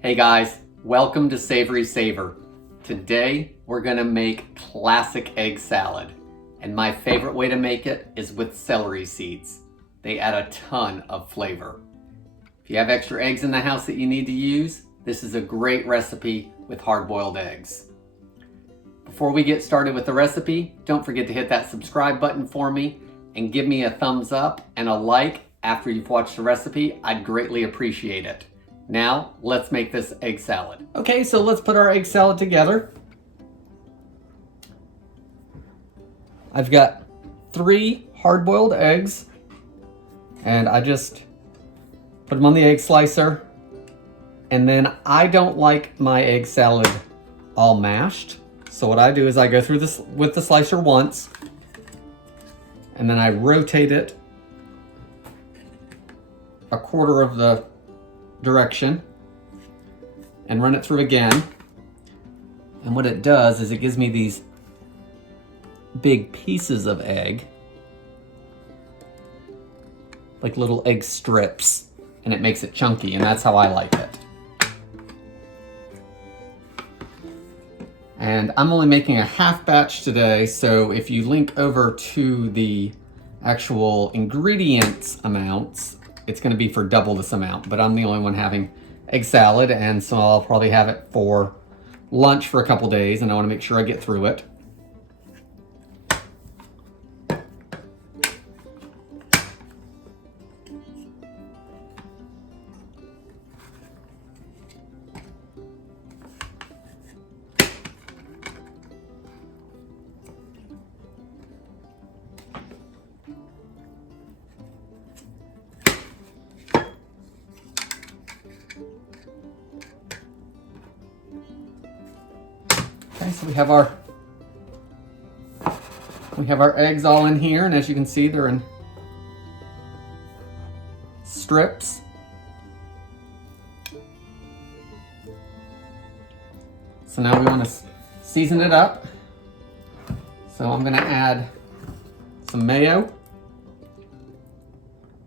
Hey guys, welcome to Savorysaver. Today we're gonna make classic egg salad. And my favorite way to make it is with celery seeds. They add a ton of flavor. If you have extra eggs in the house that you need to use, this is a great recipe with hard-boiled eggs. Before we get started with the recipe, don't forget to hit that subscribe button for me and give me a thumbs up and a like after you've watched the recipe. I'd greatly appreciate it. Now, let's make this egg salad. Okay, so let's put our egg salad together. I've got 3 hard-boiled eggs, and I just put them on the egg slicer. And then I don't like my egg salad all mashed. So what I do is I go through this with the slicer once, and then I rotate it a quarter of the direction and run it through again. And what it does is it gives me these big pieces of egg, like little egg strips, and it makes it chunky, and that's how I like it. And I'm only making a half batch today, so if you link over to the actual ingredients amounts, it's going to be for double this amount, but I'm the only one having egg salad, and so I'll probably have it for lunch for a couple days, and I want to make sure I get through it. Okay, so we have our eggs all in here, and as you can see, they're in strips. So now we want to season it up. So I'm going to add some mayo,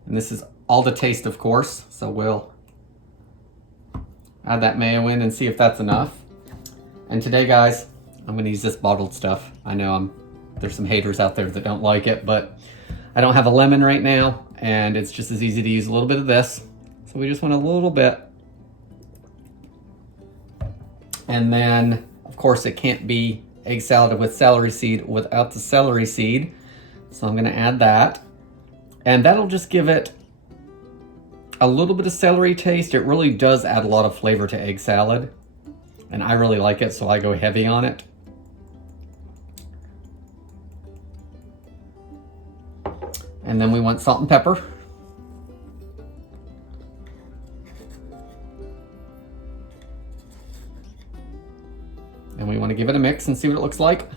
and this is all to taste, of course. So we'll add that mayo in and see if that's enough. And today, guys, I'm gonna use this bottled stuff. I know there's some haters out there that don't like it, but I don't have a lemon right now, and it's just as easy to use a little bit of this. So we just want a little bit. And then, of course, it can't be egg salad with celery seed without the celery seed. So I'm gonna add that. And that'll just give it a little bit of celery taste. It really does add a lot of flavor to egg salad. And I really like it, so I go heavy on it. And then we want salt and pepper. And we want to give it a mix and see what it looks like.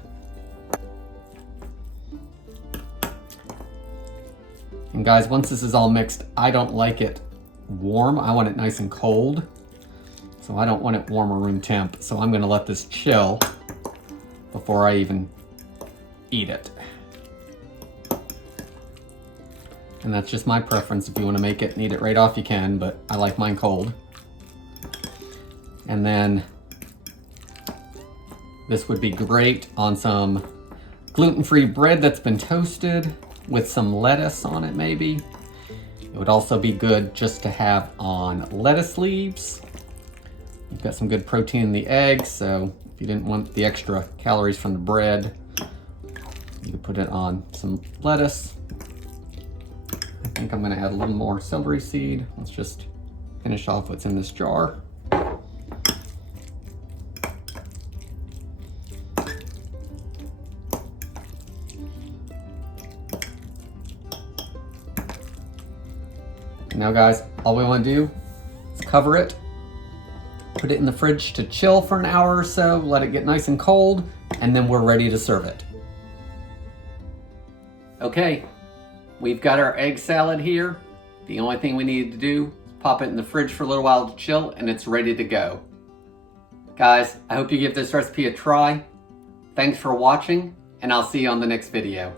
And guys, once this is all mixed, I don't like it warm. I want it nice and cold. So I don't want it warm or room temp. So I'm gonna let this chill before I even eat it. And that's just my preference. If you wanna make it and eat it right off, you can, but I like mine cold. And then this would be great on some gluten-free bread that's been toasted with some lettuce on it, maybe. It would also be good just to have on lettuce leaves. You've got some good protein in the egg, so if you didn't want the extra calories from the bread, you could put it on some lettuce. I think I'm gonna add a little more celery seed. Let's just finish off what's in this jar. Now guys, all we wanna do is cover it. Put it in the fridge to chill for an hour or so, let it get nice and cold, and then we're ready to serve it. Okay, we've got our egg salad here. The only thing we need to do is pop it in the fridge for a little while to chill, and it's ready to go. Guys, I hope you give this recipe a try. Thanks for watching, and I'll see you on the next video.